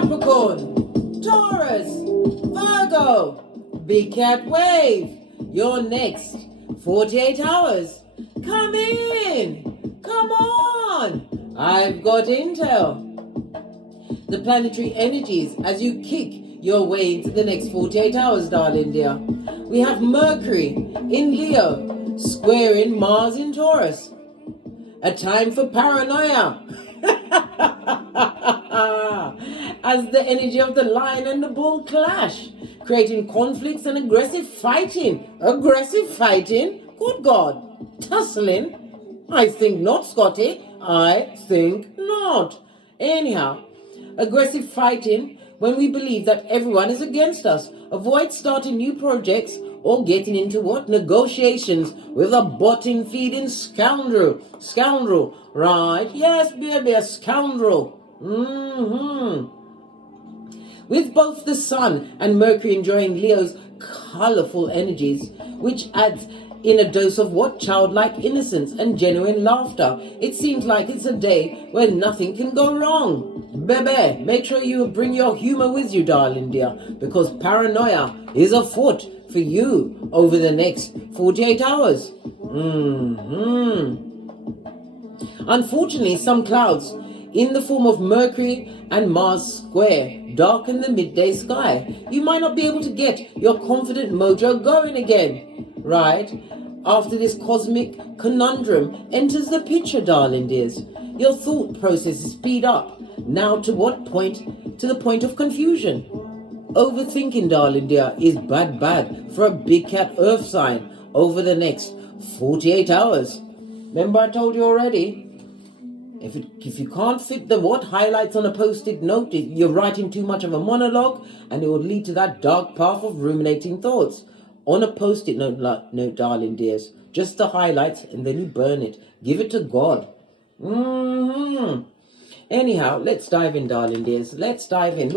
Capricorn, Taurus, Virgo, Big Cat Wave, your next 48 hours. Come in, come on, I've got intel. The planetary energies as you kick your way into the next 48 hours, darling dear. We have Mercury in Leo, squaring Mars in Taurus. A time for paranoia. As the energy of the lion and the bull clash, creating conflicts and aggressive fighting. Aggressive fighting? Good God. Tussling? I think not, Scotty. I think not. Anyhow, aggressive fighting when we believe that everyone is against us. Avoid starting new projects or getting into what? Negotiations with a bottom feeding scoundrel. Scoundrel, right? Yes, baby, a scoundrel. With both the Sun and Mercury enjoying Leo's colorful energies, which adds in a dose of what? Childlike innocence and genuine laughter. It seems like it's a day where nothing can go wrong. Baby, make sure you bring your humor with you, darling dear, because paranoia is afoot for you over the next 48 hours. Unfortunately, some clouds in the form of Mercury and Mars square darken the midday sky. You might not be able to get your confident mojo going again, right? After this cosmic conundrum enters the picture, darling dears. Your thought processes speed up. Now to what point? To the point of confusion. Overthinking, darling dear, is bad for a big cat earth sign over the next 48 hours. Remember I told you already? If you can't fit the what highlights on a post-it note, you're writing too much of a monologue, and it will lead to that dark path of ruminating thoughts. On a post-it note, darling dears, just the highlights, and then you burn it. Give it to God. Anyhow, let's dive in, darling dears. Let's dive in.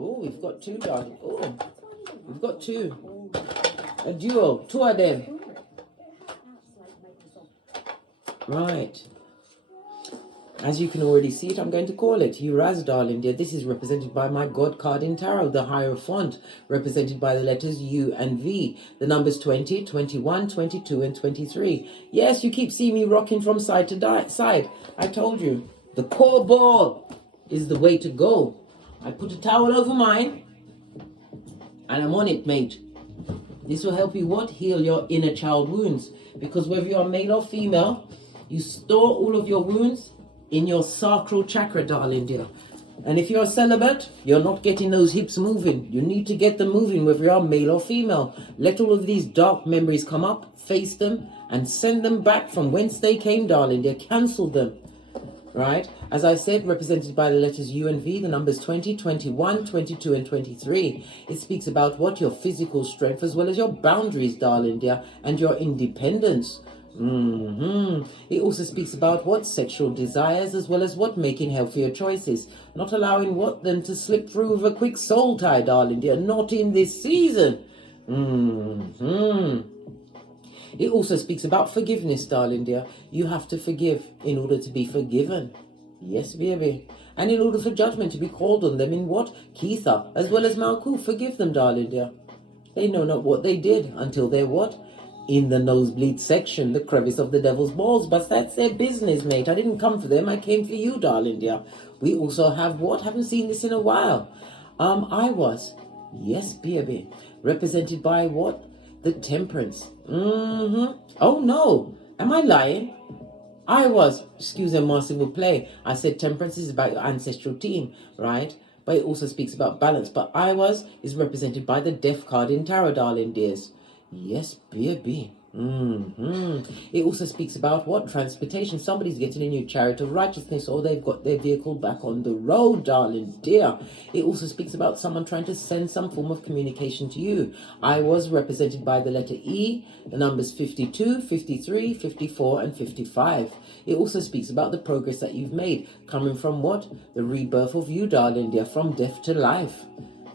Oh, we've got two, darling. Oh, we've got two. A duo. Two of them. Right. As you can already see it, I'm going to call it Uraz, darling dear. This is represented by my God card in tarot, the Hierophant, represented by the letters U and V, the numbers 20, 21, 22, and 23. Yes, you keep seeing me rocking from side to side. I told you, the core ball is the way to go. I put a towel over mine, and I'm on it, mate. This will help you what? Heal your inner child wounds. Because whether you're male or female, you store all of your wounds in your sacral chakra, darling dear. And if you're a celibate, you're not getting those hips moving. You need to get them moving, whether you're male or female. Let all of these dark memories come up, face them, and send them back from whence they came, darling dear. Cancel them. Right? As I said, represented by the letters U and V, the numbers 20, 21, 22, and 23. It speaks about what? Your physical strength as well as your boundaries, darling dear, and your independence. It also speaks about what? Sexual desires as well as what? Making healthier choices. Not allowing what? Them to slip through with a quick soul tie, darling dear. Not in this season. It also speaks about forgiveness, darling dear. You have to forgive in order to be forgiven. Yes, baby. And in order for judgment to be called on them in what? Keitha, as well as Malku. Forgive them, darling dear. They know not what they did until they're what? In the nosebleed section, the crevice of the devil's balls. But that's their business, mate. I didn't come for them. I came for you, darling dear. We also have what? Haven't seen this in a while. I was. Yes, baby. Represented by what? The Temperance. Oh, no. Am I lying? I was. Excuse me, master will play. I said Temperance is about your ancestral team, right? But it also speaks about balance. But I was is represented by the Death card in tarot, darling dears. Yes, baby. It also speaks about what? Transportation. Somebody's getting a new chariot of righteousness, or they've got their vehicle back on the road, darling dear. It also speaks about someone trying to send some form of communication to you. I was represented by the letter E, the numbers 52, 53, 54, and 55. It also speaks about the progress that you've made, coming from what? The rebirth of you, darling dear, from death to life.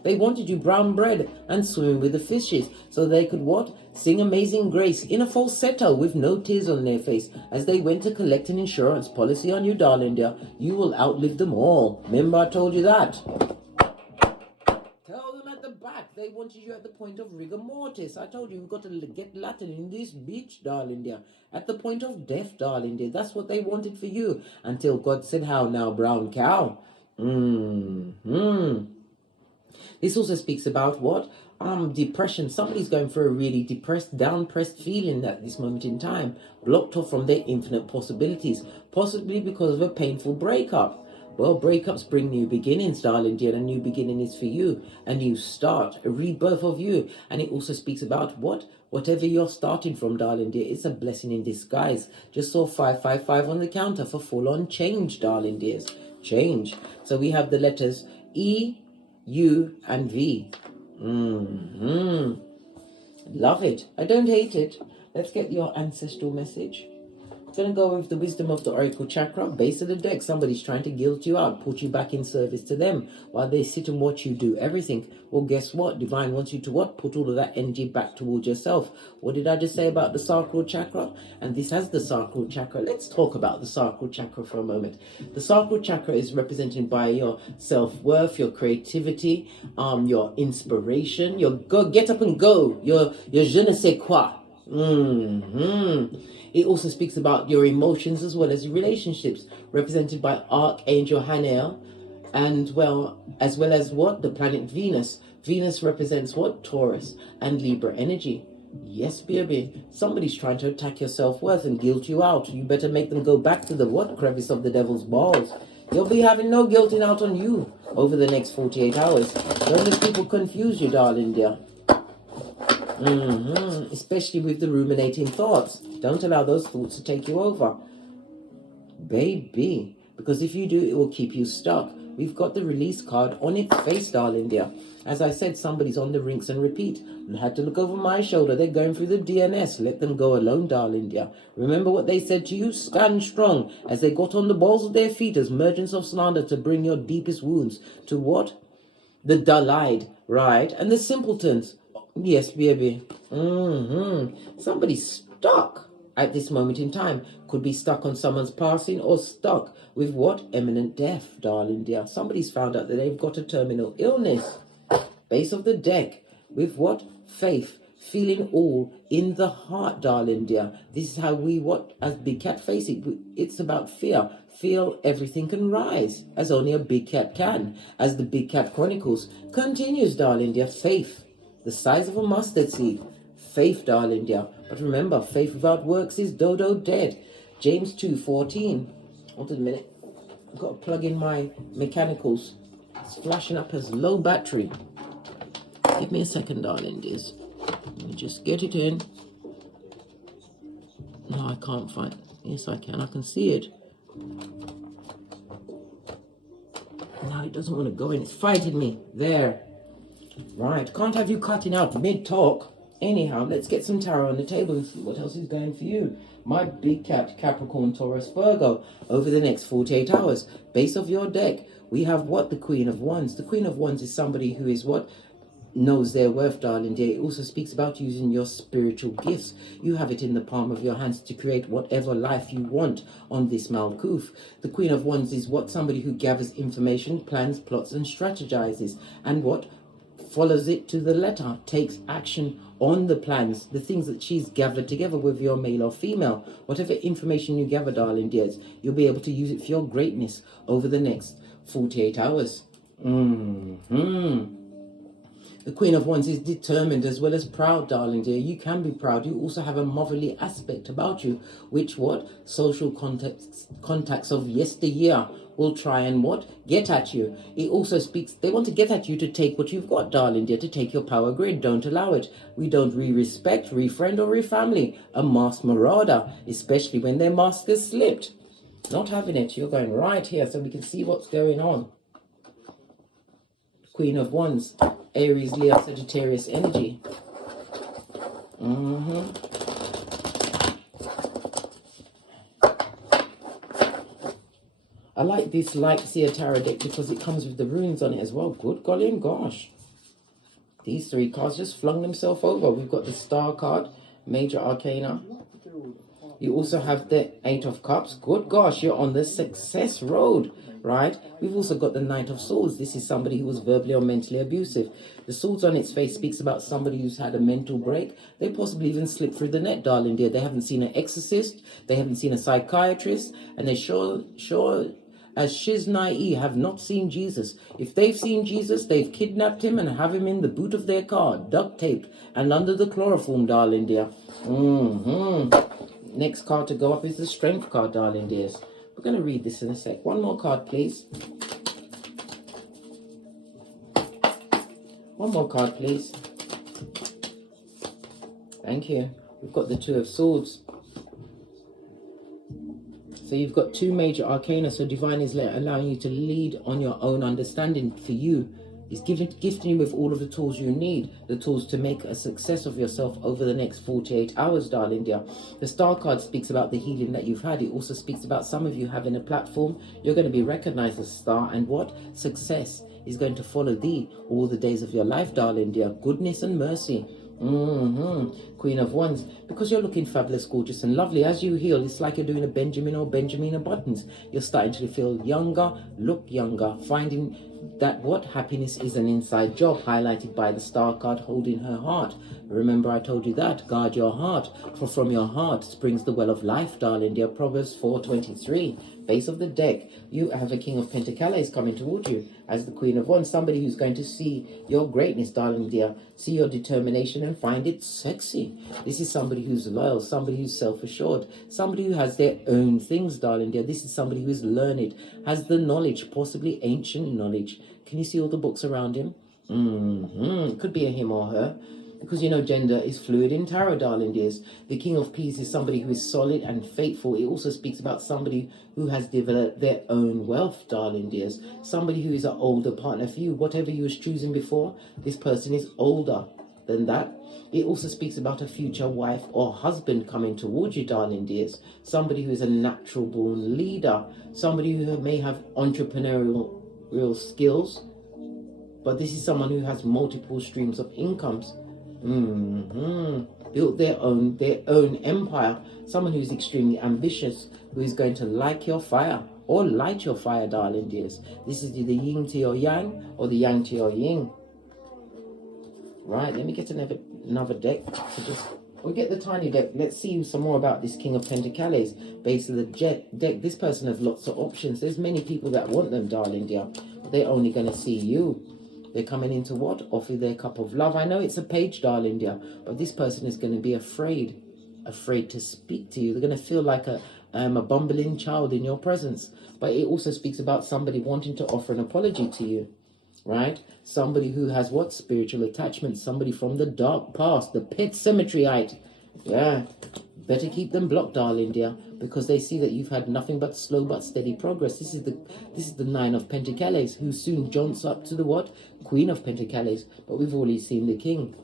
They wanted you brown bread and swimming with the fishes so they could what? Sing Amazing Grace in a falsetto with no tears on their face as they went to collect an insurance policy on you, darling dear. You will outlive them all. Remember I told you that? Tell them at the back they wanted you at the point of rigor mortis. I told you you've got to get Latin in this beach, darling dear. At the point of death, darling dear. That's what they wanted for you. Until God said, how now, brown cow? This also speaks about what? Depression. Somebody's going through a really depressed, down-pressed feeling at this moment in time. Blocked off from their infinite possibilities. Possibly because of a painful breakup. Well, breakups bring new beginnings, darling dear. A new beginning is for you. A new start. A rebirth of you. And it also speaks about what? Whatever you're starting from, darling dear, it's a blessing in disguise. Just saw 555 on the counter for full-on change, darling dears. Change. So we have the letters E, U, and V. Love it. I don't hate it. Let's get your ancestral message. Going to go with the wisdom of the Oracle Chakra, base of the deck. Somebody's trying to guilt you out, put you back in service to them while they sit and watch you do everything. Well, guess what? Divine wants you to what? Put all of that energy back towards yourself. What did I just say about the Sacral Chakra? And this has the Sacral Chakra. Let's talk about the Sacral Chakra for a moment. The Sacral Chakra is represented by your self-worth, your creativity, your inspiration, your go, get up and go, your je ne sais quoi. It also speaks about your emotions as well as your relationships, represented by Archangel Haniel, and as well as what? The planet Venus. Venus represents what? Taurus and Libra energy. Yes, baby. Somebody's trying to attack your self-worth and guilt you out. You better make them go back to the what? Crevice of the devil's balls. You'll be having no guilting out on you over the next 48 hours. Don't let people confuse you, darling dear. Especially with the ruminating thoughts. Don't allow those thoughts to take you over, baby, because if you do, it will keep you stuck. We've got the release card on its face, darling dear. As I said, somebody's on the rinse and repeat. I had to look over my shoulder. They're going through the DNS. Let them go alone, darling dear. Remember what they said to you? Stand strong. As they got on the balls of their feet as merchants of slander to bring your deepest wounds to what? The dull-eyed, right? And the simpletons. Yes, baby. Somebody's stuck at this moment in time. Could be stuck on someone's passing or stuck with what? Imminent death, darling dear. Somebody's found out that they've got a terminal illness. Base of the deck with what? Faith. Feeling all in the heart, darling dear. This is how we, what? As Big Cat face it. It's about fear. Feel everything can rise as only a big cat can. As the Big Cat Chronicles continues, darling dear. Faith. The size of a mustard seed. Faith, darling dear. But remember, faith without works is dodo dead. James 2:14. Hold on a minute. I've got to plug in my mechanicals. It's flashing up as low battery. Give me a second, darling dears. Let me just get it in. No, I can't find it. Yes, I can. I can see it. No, it doesn't want to go in. It's fighting me. There. Right, can't have you cutting out mid-talk. Anyhow, let's get some tarot on the table and see what else is going for you. My Big Cat, Capricorn, Taurus, Virgo, over the next 48 hours. Base of your deck, we have what? The Queen of Wands. The Queen of Wands is somebody who is what? Knows their worth, darling dear. It also speaks about using your spiritual gifts. You have it in the palm of your hands to create whatever life you want on this Malkuth. The Queen of Wands is what? Somebody who gathers information, plans, plots, and strategizes. And what? Follows it to the letter, takes action on the plans, the things that she's gathered together with your male or female. Whatever information you gather, darling dears, you'll be able to use it for your greatness over the next 48 hours. The Queen of Wands is determined as well as proud, darling dear. You can be proud. You also have a motherly aspect about you, which what? Social contacts of yesteryear will try and what? Get at you. It also speaks, they want to get at you to take what you've got, darling dear, to take your power grid. Don't allow it. We don't re-respect, re-friend, or re-family a masked marauder, especially when their mask is slipped. Not having it. You're going right here so we can see what's going on. Queen of Wands, Aries, Leo, Sagittarius energy. I like this Light Seer Tarot deck because it comes with the runes on it as well. Good golly and gosh. These three cards just flung themselves over. We've got the Star card, Major Arcana. You also have the Eight of Cups. Good gosh, you're on the success road, right? We've also got the Knight of Swords. This is somebody who was verbally or mentally abusive. The swords on its face speaks about somebody who's had a mental break. They possibly even slipped through the net, darling dear. They haven't seen an exorcist. They haven't seen a psychiatrist. And they sure as Shiznai have not seen Jesus. If they've seen Jesus, they've kidnapped him and have him in the boot of their car, duct taped and under the chloroform, darling dear. Next card to go up is the Strength card, darling dears. We're going to read this in a sec. One more card, please. One more card, please. Thank you. We've got the Two of Swords. So you've got two major arcana. So divine is allowing you to lead on your own understanding. For you, it's gifting you with all of the tools you need, the tools to make a success of yourself over the next 48 hours, darling dear. The Star card speaks about the healing that you've had. It also speaks about some of you having a platform. You're going to be recognized as a star, and what? Success is going to follow thee all the days of your life, darling dear. Goodness and mercy. Queen of Wands, because you're looking fabulous, gorgeous and lovely. As you heal, it's like you're doing a Benjamin or Benjamina Buttons. You're starting to feel younger, look younger, finding that what happiness is an inside job, highlighted by the Star card holding her heart. Remember, I told you that. Guard your heart, for from your heart springs the well of life, darling dear. Proverbs 4:23. Base of the deck, you have a King of Pentacles coming toward you as the Queen of Wands. Somebody who's going to see your greatness, darling dear. See your determination and find it sexy. This is somebody who's loyal, somebody who's self-assured, somebody who has their own things, darling dear. This is somebody who's learned, has the knowledge, possibly ancient knowledge. Can you see all the books around him? Could be a him or her. Because, you know, gender is fluid in tarot, darling dears. The King of Peace is somebody who is solid and faithful. It also speaks about somebody who has developed their own wealth, darling dears. Somebody who is an older partner for you. Whatever you was choosing before, this person is older than that. It also speaks about a future wife or husband coming towards you, darling dears. Somebody who is a natural born leader. Somebody who may have entrepreneurial real skills. But this is someone who has multiple streams of incomes. Built their own empire. Someone who's extremely ambitious, who is going to like your fire or light your fire, darling dears. This is the yin to your yang or the yang to your yin. Right, let me get another deck. We'll get the tiny deck. Let's see some more about this King of Pentacles. Base of the deck. This person has lots of options. There's many people that want them, darling dear. They're only going to see you. They're coming into what? Offer their cup of love. I know it's a page, darling dear, but this person is going to be afraid to speak to you. They're going to feel like a bumbling child in your presence. But it also speaks about somebody wanting to offer an apology to you, right? Somebody who has what? Spiritual attachment. Somebody from the dark past, the pet cemeteryite. Yeah. Better keep them blocked, darling dear, because they see that you've had nothing but slow but steady progress. This is the Nine of Pentacles, who soon jaunts up to the what? Queen of Pentacles. But we've already seen the King.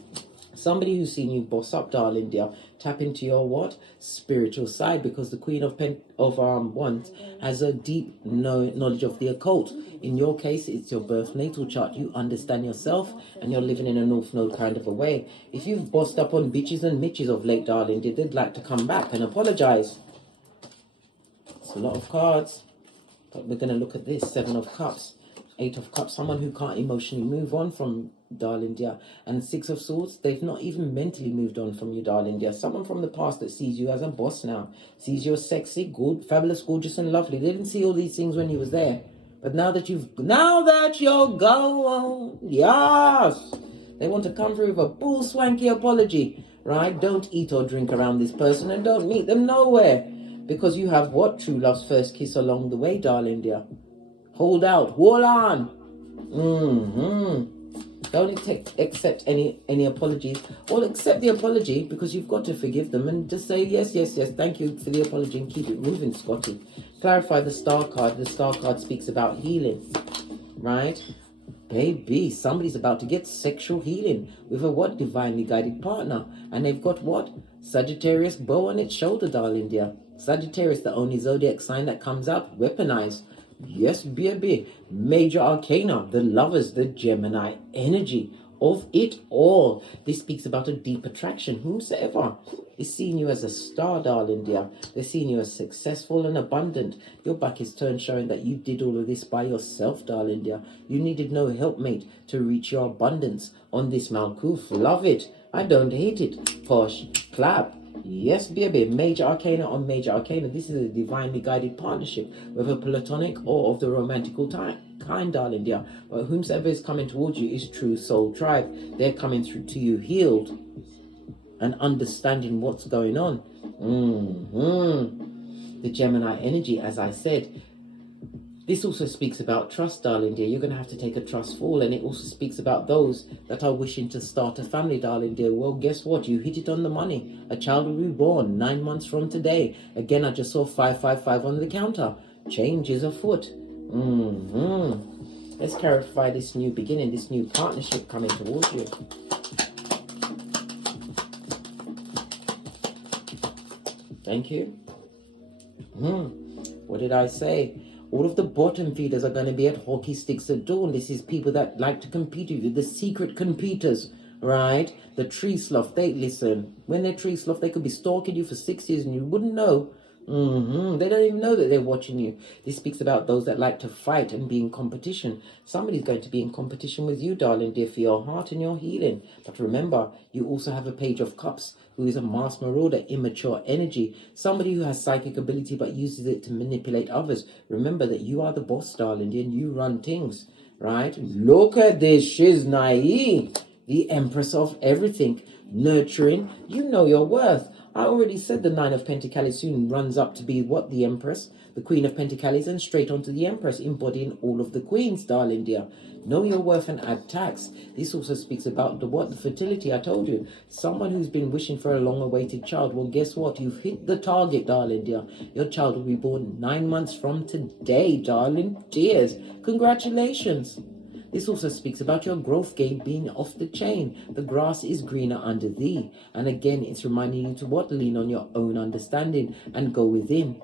Somebody who's seen you boss up, darling dear. Tap into your what? Spiritual side, because the Queen of Wands has a deep knowledge of the occult. In your case, it's your birth natal chart. You understand yourself and you're living in a North Node kind of a way. If you've bossed up on bitches and mitches of late, darling, they'd like to come back and apologize. It's a lot of cards. But we're going to look at this. Seven of Cups. Eight of Cups. Someone who can't emotionally move on from, darling dear. And Six of Swords. They've not even mentally moved on from you, darling dear. Someone from the past that sees you as a boss now. Sees you as sexy, good, fabulous, gorgeous and lovely. They didn't see all these things when you was there. But now that you're going, yes, they want to come through with a bull swanky apology, right? Don't eat or drink around this person and don't meet them nowhere, because you have what? True love's first kiss along the way, darling dear. Hold out, hold on. Don't accept any apologies. Or accept the apology, because you've got to forgive them and just say yes, thank you for the apology and keep it moving, Scotty. Clarify the Star card. The Star card speaks about healing, right? Baby, somebody's about to get sexual healing with a what? Divinely guided partner. And they've got what? Sagittarius bow on its shoulder, darling dear. Sagittarius, the only zodiac sign that comes out weaponized. Yes, baby. Major arcana, the lovers, the Gemini energy of it all. This speaks about a deep attraction. Whomsoever is seeing you as a star, darling dear. They're seeing you as successful and abundant. Your back is turned, showing that you did all of this by yourself, darling dear. You needed no helpmate to reach your abundance on this Malkuth. Love it. I don't hate it. Posh, clap. Yes, baby. Major arcana on major arcana. This is a divinely guided partnership, whether platonic or of the romantical kind, darling dear. But whomsoever is coming towards you is true soul tribe. They're coming through to you healed and understanding what's going on. The Gemini energy, as I said. This also speaks about trust, darling dear. You're going to have to take a trust fall. And it also speaks about those that are wishing to start a family, darling dear. Well, guess what? You hit it on the money. A child will be born 9 months from today. Again, I just saw 555 on the counter. Change is afoot. Let's clarify this new beginning, this new partnership coming towards you. Thank you. What did I say? All of the bottom feeders are going to be at hockey sticks at dawn. This is people that like to compete with you, the secret competers, right? The tree sloth, they listen. When they're tree sloth, they could be stalking you for 6 years and you wouldn't know. They don't even know that they're watching you. This speaks about those that like to fight and be in competition. Somebody's going to be in competition with you, darling dear, for your heart and your healing. But remember, you also have a Page of Cups, who is a mass marauder, immature energy. Somebody who has psychic ability but uses it to manipulate others. Remember that you are the boss, darling dear, and you run things, right? Look at this, she's naive. The Empress of everything. Nurturing, you know your worth. I already said the Nine of Pentacles soon runs up to be what? The Empress, the Queen of Pentacles, and straight on to the Empress, embodying all of the queens, darling dear. Know your worth and add tax. This also speaks about the what? The fertility, I told you. Someone who's been wishing for a long-awaited child. Well, guess what? You've hit the target, darling dear. Your child will be born 9 months from today, darling dears. Congratulations. This also speaks about your growth game being off the chain. The grass is greener under thee. And again, it's reminding you to what? Lean on your own understanding and go within.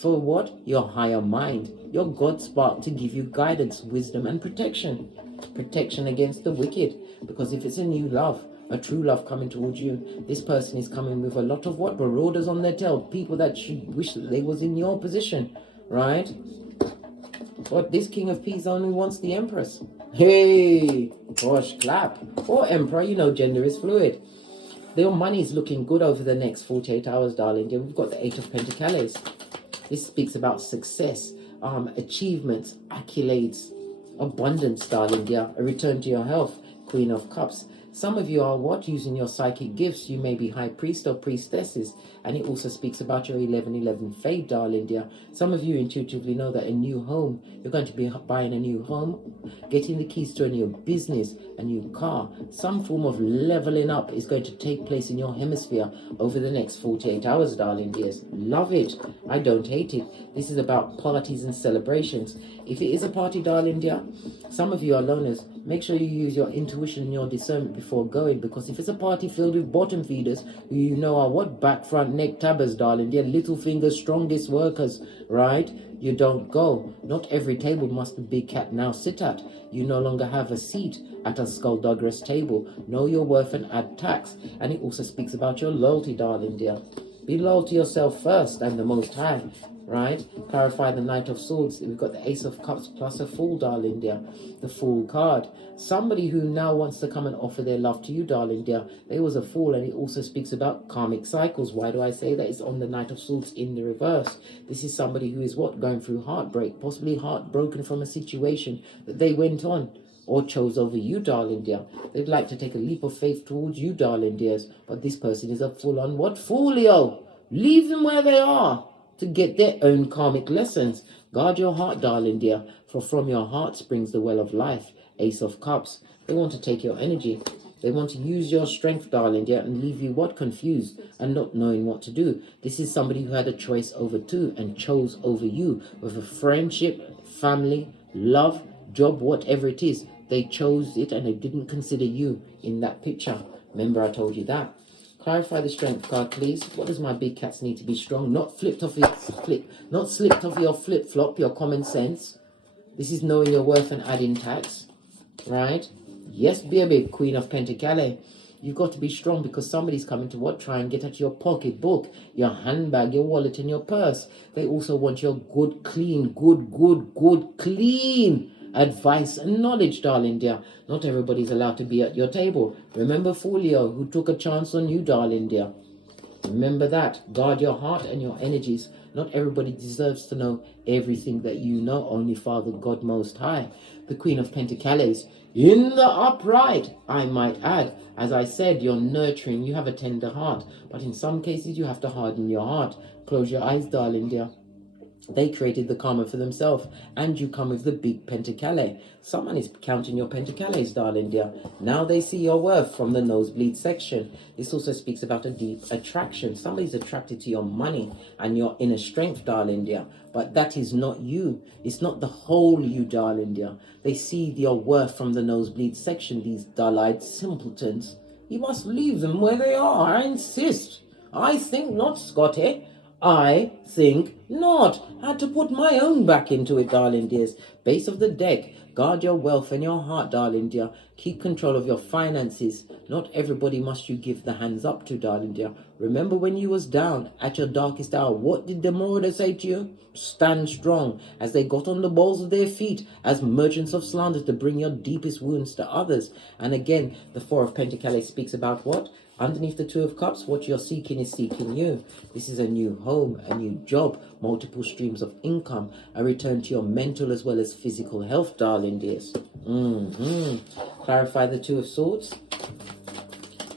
For what? Your higher mind. Your God spark to give you guidance, wisdom, and protection. Protection against the wicked. Because if it's a new love, a true love coming towards you, this person is coming with a lot of what? Marauders on their tail. People that should wish that they was in your position. Right? But this King of Peace only wants the Empress. Hey, gosh, clap. Or Emperor, you know, gender is fluid. Your money is looking good over the next 48 hours, darling. We've got the Eight of Pentacles. This speaks about success, achievements, accolades, abundance, darling dear. A return to your health, Queen of Cups. Some of you are what? Using your psychic gifts. You may be high priest or priestesses. And it also speaks about your 1111 fade, darling dear. Some of you intuitively know that a new home, you're going to be buying a new home, getting the keys to a new business, a new car. Some form of leveling up is going to take place in your hemisphere over the next 48 hours, darling dears. Love it. I don't hate it. This is about parties and celebrations. If it is a party, darling dear, some of you are loners. Make sure you use your intuition and your discernment before going, because if it's a party filled with bottom feeders, who you know are what? Back, front, neck tabbers, darling. They're little fingers, strongest workers, right? You don't go. Not every table must the big cat now sit at. You no longer have a seat at a skulldugger's table. Know your worth and add tax. And it also speaks about your loyalty, darling dear. Be loyal to yourself first and the Most High. Right? Clarify the Knight of Swords. We've got the Ace of Cups plus a Fool, darling dear. The Fool card. Somebody who now wants to come and offer their love to you, darling dear. There was a Fool, and it also speaks about karmic cycles. Why do I say that? It's on the Knight of Swords in the reverse. This is somebody who is what? Going through heartbreak. Possibly heartbroken from a situation that they went on or chose over you, darling dear. They'd like to take a leap of faith towards you, darling dears. But this person is a full-on what? Foolio. Leave them where they are to get their own karmic lessons. Guard your heart, darling dear, for from your heart springs the well of life. Ace of Cups. They want to take your energy. They want to use your strength, darling dear, and leave you what? Confused and not knowing what to do. This is somebody who had a choice over two and chose over you. With a friendship, family, love, job, whatever it is. They chose it and they didn't consider you in that picture. Remember I told you that. Clarify the strength card, please. What does my big cats need to be strong? Not slipped off your flip flop, your common sense. This is knowing your worth and adding tax, right? Yes, baby, Queen of Pentacles. You've got to be strong because somebody's coming to what? Try and get at your pocketbook, your handbag, your wallet, and your purse. They also want your good, clean advice and knowledge, darling dear. Not everybody's allowed to be at your table. Remember Folio, who took a chance on you, darling dear. Remember that. Guard your heart and your energies. Not everybody deserves to know everything that you know. Only Father God Most High. The Queen of Pentacles. In the upright, I might add. As I said, you're nurturing. You have a tender heart. But in some cases, you have to harden your heart. Close your eyes, darling dear. They created the karma for themselves, and you come with the big pentacale. Someone is counting your pentacales, darling dear. Now they see your worth from the nosebleed section. This also speaks about a deep attraction. Somebody's attracted to your money and your inner strength, darling dear. But that is not you. It's not the whole you, darling dear. They see your worth from the nosebleed section, these dull-eyed simpletons. You must leave them where they are, I insist. I think not, Scotty. I think not. Had to put my own back into it, darling dears. Base of the deck. Guard your wealth and your heart, darling dear. Keep control of your finances. Not everybody must you give the hands up to, darling dear. Remember when you was down at your darkest hour, what did the marauder say to you? Stand strong, as they got on the balls of their feet as merchants of slander to bring your deepest wounds to others. And again, the Four of Pentacles speaks about what? Underneath the Two of Cups, what you're seeking is seeking you. This is a new home, a new job, multiple streams of income, a return to your mental as well as physical health, darling dears. Clarify the Two of Swords.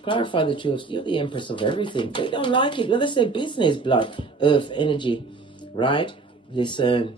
Clarify the Two of Swords. You're the Empress of everything. They don't like it. Well, they say business, blood, earth, energy, right? Listen,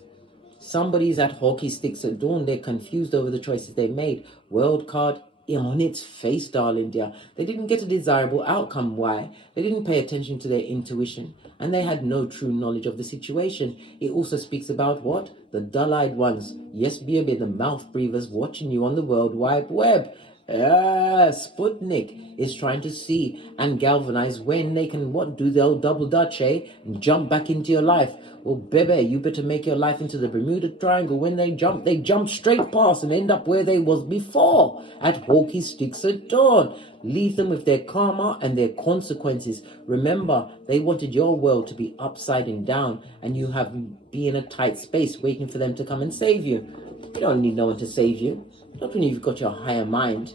somebody's at hockey sticks at dawn. They're confused over the choices they made. World card on its face, darling dear. They didn't get a desirable outcome. Why? They didn't pay attention to their intuition, and they had no true knowledge of the situation. It also speaks about what? The dull-eyed ones. Yes, baby, the mouth breathers watching you on the World Wide Web. Sputnik is trying to see and galvanize when they can what do the old double dutch, and jump back into your life. Well, baby, you better make your life into the Bermuda Triangle. When they jump straight past and end up where they was before, at hockey sticks at dawn. Leave them with their karma and their consequences. Remember, they wanted your world to be upside and down, and you have be in a tight space waiting for them to come and save you. You don't need no one to save you. Not when you've got your higher mind.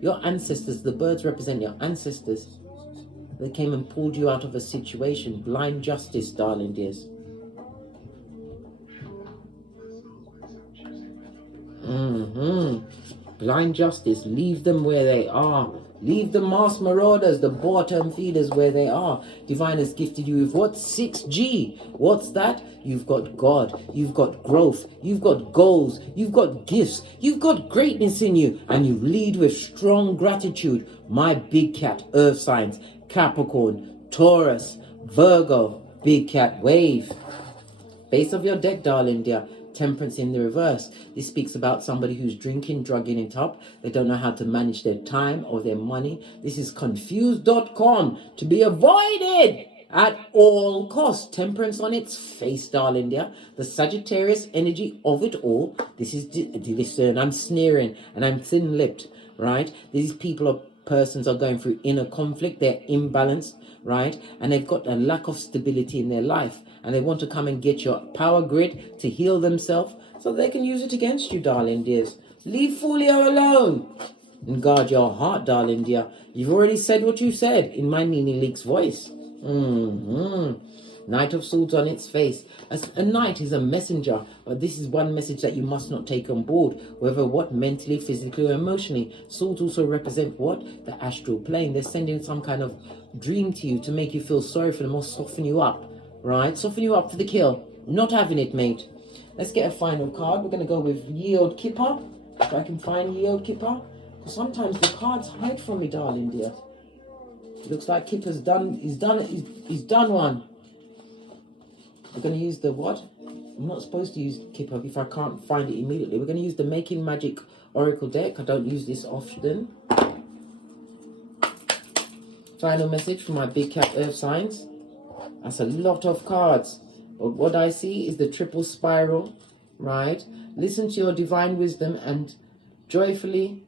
Your ancestors, the birds represent your ancestors. They came and pulled you out of a situation. Blind justice, darling dears. Blind justice. Leave them where they are. Leave the mass marauders, the bottom feeders where they are. Divine has gifted you with what? 6G. What's that? You've got God. You've got growth. You've got goals. You've got gifts. You've got greatness in you. And you lead with strong gratitude. My big cat, earth signs, Capricorn, Taurus, Virgo, big cat wave. Base of your deck, darling dear. Temperance in the reverse. This speaks about somebody who's drinking, drugging it up. They don't know how to manage their time or their money. This is confused.com, to be avoided at all costs. Temperance on its face, darling dear. The Sagittarius energy of it all. This is, listen, I'm sneering and I'm thin-lipped, right? These people are persons are going through inner conflict. They're imbalanced, right? And they've got a lack of stability in their life. And they want to come and get your power grid to heal themselves so they can use it against you, darling dears. Leave Folio alone and guard your heart, darling dear. You've already said what you said in my Nini Leak's voice. Knight of Swords on its face. A knight is a messenger, but this is one message that you must not take on board, whether what, mentally, physically, or emotionally. Swords also represent what? The astral plane. They're sending some kind of dream to you to make you feel sorry for them or soften you up. Right, soften you up for the kill. Not having it, mate. Let's get a final card. We're going to go with Yield Kipper. If I can find Yield Kipper. Because sometimes the cards hide from me, darling dear. It looks like Kipper's done. He's done one. We're going to use the what? I'm not supposed to use Kipper if I can't find it immediately. We're going to use the Making Magic Oracle deck. I don't use this often. Final message for my big cat earth signs. That's a lot of cards. But what I see is the triple spiral, right? Listen to your divine wisdom and joyfully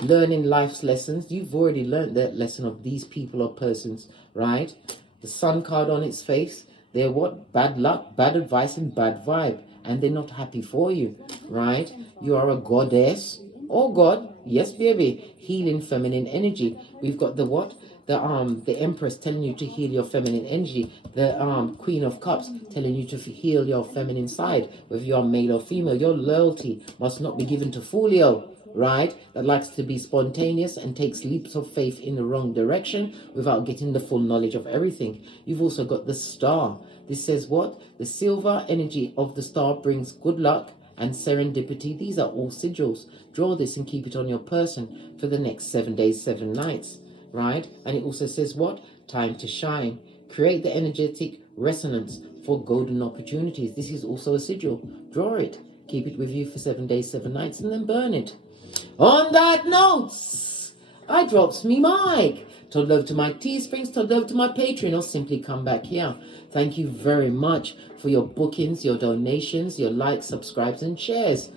learning life's lessons. You've already learned that lesson of these people or persons, right? The sun card on its face. They're what? Bad luck, bad advice, and bad vibe. And they're not happy for you, right? You are a goddess or god. Yes, baby. Healing feminine energy. We've got the what? The Empress telling you to heal your feminine energy. The Queen of Cups telling you to heal your feminine side. Whether you're male or female, your loyalty must not be given to Folio, right? That likes to be spontaneous and takes leaps of faith in the wrong direction without getting the full knowledge of everything. You've also got the Star. This says what? The silver energy of the star brings good luck and serendipity. These are all sigils. Draw this and keep it on your person for the next 7 days, 7 nights, right? And it also says what? Time to shine. Create the energetic resonance for golden opportunities. This is also a sigil. Draw it. Keep it with you for 7 days, 7 nights, and then burn it. On that note, I drops me mic. Told love to my Teesprings, told love to my Patreon, or simply come back here. Thank you very much for your bookings, your donations, your likes, subscribes, and shares.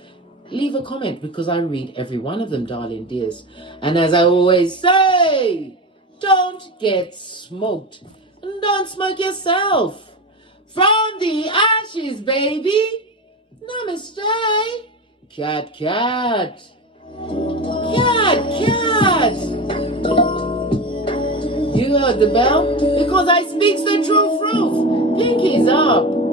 Leave a comment because I read every one of them, darling dears. And as I always say, don't get smoked and don't smoke yourself. From the ashes, baby. Namaste. Cat, cat. Cat, cat. You heard the bell? Because I speaks the truth. Pinkies up.